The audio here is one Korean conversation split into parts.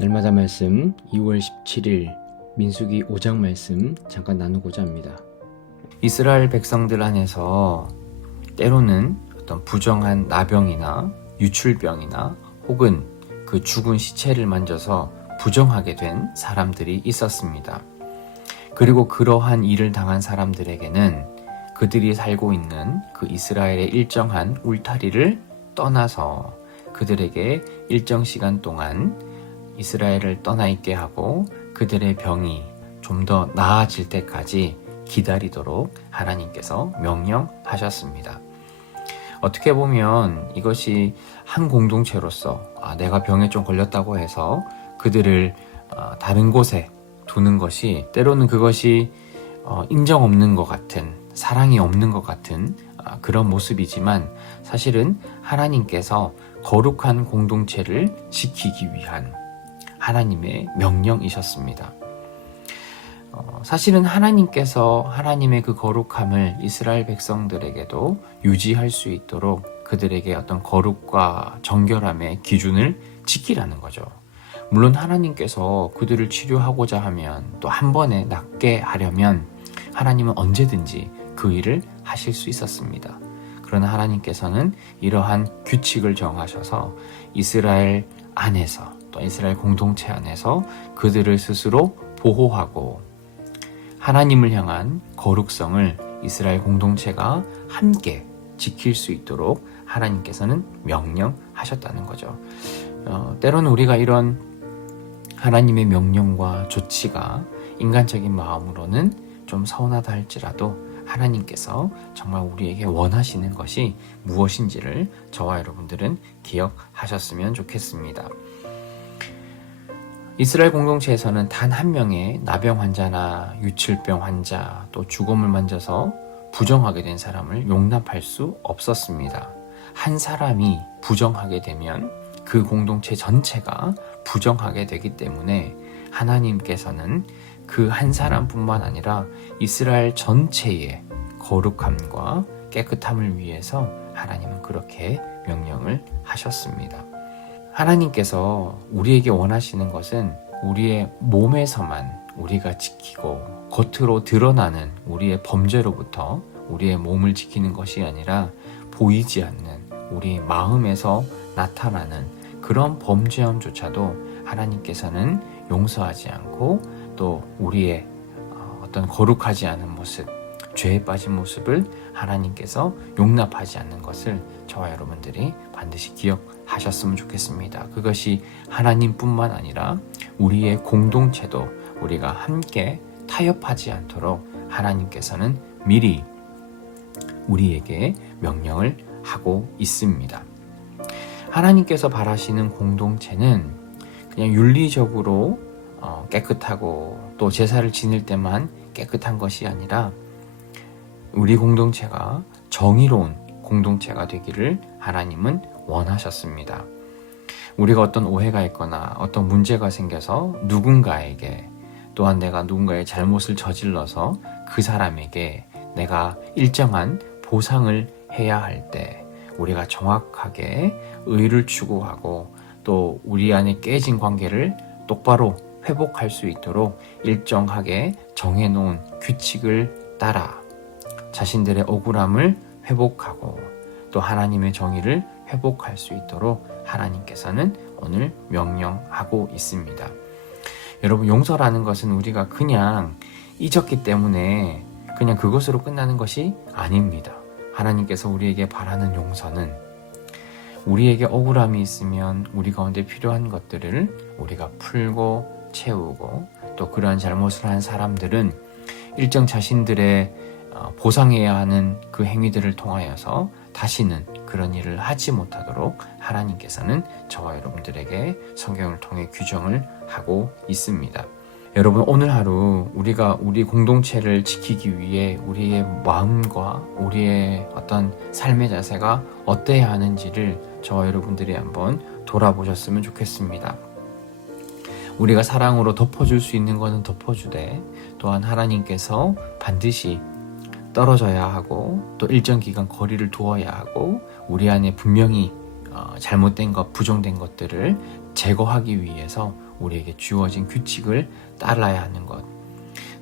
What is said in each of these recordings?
날마다 말씀 2월 17일 민수기 5장 말씀 잠깐 나누고자 합니다. 이스라엘 백성들 안에서 때로는 어떤 부정한 나병이나 유출병이나 혹은 그 죽은 시체를 만져서 부정하게 된 사람들이 있었습니다. 그리고 그러한 일을 당한 사람들에게는 그들이 살고 있는 그 이스라엘의 일정한 울타리를 떠나서 그들에게 일정 시간 동안 이스라엘을 떠나 있게 하고 그들의 병이 좀 더 나아질 때까지 기다리도록 하나님께서 명령하셨습니다. 어떻게 보면 이것이 한 공동체로서 내가 병에 좀 걸렸다고 해서 그들을 다른 곳에 두는 것이 때로는 그것이 인정 없는 것 같은, 사랑이 없는 것 같은 그런 모습이지만 사실은 하나님께서 거룩한 공동체를 지키기 위한 하나님의 명령이셨습니다. 사실은 하나님께서 하나님의 그 거룩함을 이스라엘 백성들에게도 유지할 수 있도록 그들에게 어떤 거룩과 정결함의 기준을 지키라는 거죠. 물론 하나님께서 그들을 치료하고자 하면 또 한 번에 낫게 하려면 하나님은 언제든지 그 일을 하실 수 있었습니다. 그러나 하나님께서는 이러한 규칙을 정하셔서 이스라엘 안에서 또 이스라엘 공동체 안에서 그들을 스스로 보호하고 하나님을 향한 거룩성을 이스라엘 공동체가 함께 지킬 수 있도록 하나님께서는 명령하셨다는 거죠. 때로는 우리가 이런 하나님의 명령과 조치가 인간적인 마음으로는 좀 서운하다 할지라도 하나님께서 정말 우리에게 원하시는 것이 무엇인지를 저와 여러분들은 기억하셨으면 좋겠습니다. 이스라엘 공동체에서는 단 한 명의 나병 환자나 유출병 환자 또 죽음을 만져서 부정하게 된 사람을 용납할 수 없었습니다. 한 사람이 부정하게 되면 그 공동체 전체가 부정하게 되기 때문에 하나님께서는 그 한 사람뿐만 아니라 이스라엘 전체의 거룩함과 깨끗함을 위해서 하나님은 그렇게 명령을 하셨습니다. 하나님께서 우리에게 원하시는 것은 우리의 몸에서만 우리가 지키고 겉으로 드러나는 우리의 범죄로부터 우리의 몸을 지키는 것이 아니라 보이지 않는 우리 마음에서 나타나는 그런 범죄함조차도 하나님께서는 용서하지 않고 또 우리의 어떤 거룩하지 않은 모습, 죄에 빠진 모습을 하나님께서 용납하지 않는 것을 저와 여러분들이 반드시 기억하셨으면 좋겠습니다. 그것이 하나님뿐만 아니라 우리의 공동체도 우리가 함께 타협하지 않도록 하나님께서는 미리 우리에게 명령을 하고 있습니다. 하나님께서 바라시는 공동체는 그냥 윤리적으로 깨끗하고 또 제사를 지낼 때만 깨끗한 것이 아니라 우리 공동체가 정의로운 공동체가 되기를 하나님은 원하셨습니다. 우리가 어떤 오해가 있거나 어떤 문제가 생겨서 누군가에게 또한 내가 누군가의 잘못을 저질러서 그 사람에게 내가 일정한 보상을 해야 할 때 우리가 정확하게 의를 추구하고 또 우리 안에 깨진 관계를 똑바로 회복할 수 있도록 일정하게 정해놓은 규칙을 따라 자신들의 억울함을 회복하고 또 하나님의 정의를 회복할 수 있도록 하나님께서는 오늘 명령하고 있습니다. 여러분, 용서라는 것은 우리가 그냥 잊었기 때문에 그냥 그것으로 끝나는 것이 아닙니다. 하나님께서 우리에게 바라는 용서는 우리에게 억울함이 있으면 우리 가운데 필요한 것들을 우리가 풀고 채우고 또 그러한 잘못을 한 사람들은 일정 자신들의 보상해야 하는 그 행위들을 통하여서 다시는 그런 일을 하지 못하도록 하나님께서는 저와 여러분들에게 성경을 통해 규정을 하고 있습니다. 여러분, 오늘 하루 우리가 우리 공동체를 지키기 위해 우리의 마음과 우리의 어떤 삶의 자세가 어때야 하는지를 저와 여러분들이 한번 돌아보셨으면 좋겠습니다. 우리가 사랑으로 덮어줄 수 있는 것은 덮어주되 또한 하나님께서 반드시 떨어져야 하고 또 일정 기간 거리를 두어야 하고 우리 안에 분명히 잘못된 것, 부정된 것들을 제거하기 위해서 우리에게 주어진 규칙을 따라야 하는 것.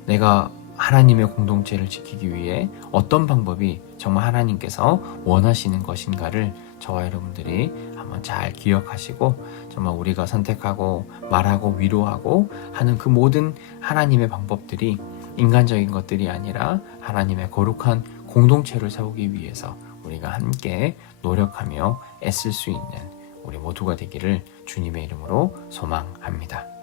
내가 하나님의 공동체를 지키기 위해 어떤 방법이 정말 하나님께서 원하시는 것인가를 저와 여러분들이 한번 잘 기억하시고 정말 우리가 선택하고 말하고 위로하고 하는 그 모든 하나님의 방법들이 인간적인 것들이 아니라 하나님의 거룩한 공동체를 세우기 위해서 우리가 함께 노력하며 애쓸 수 있는 우리 모두가 되기를 주님의 이름으로 소망합니다.